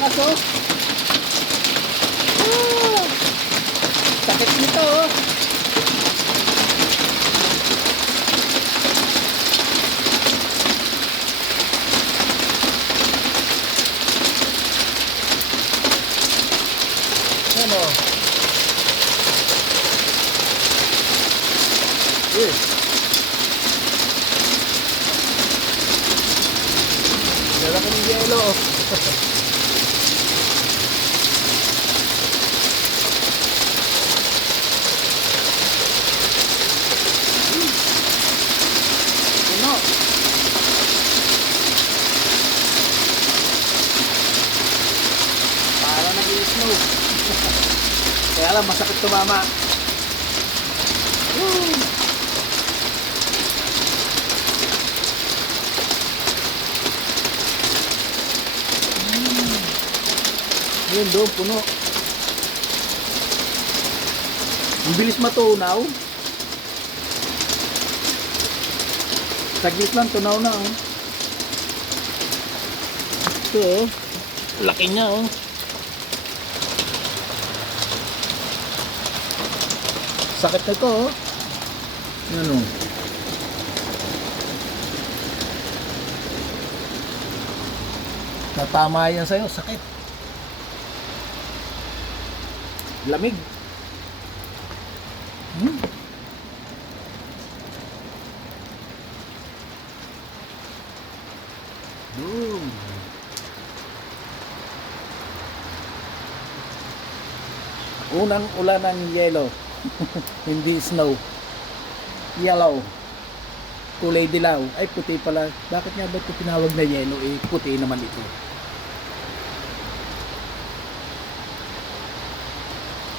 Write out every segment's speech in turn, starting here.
lakas oh. Ah, sakit nito oh. Ano? Eh. Dala ko ng yelo. lang, masakit tumama. Woo! Yun doon, puno. Ang bilis matunaw. Saglit lang, tunaw na. Oh. Ito oh. Laki niya oh. Sakit na ito oh. Yan oh. Natama yan sa'yo, sakit. Lamig. Hmm. Boom. Unang ulan ng yellow. Hindi snow. Yellow. Kulay dilaw. Ay, puti pala. Bakit nga ba ito tinawag na yellow? Eh, puti naman ito.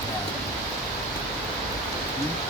Yan. Hmm?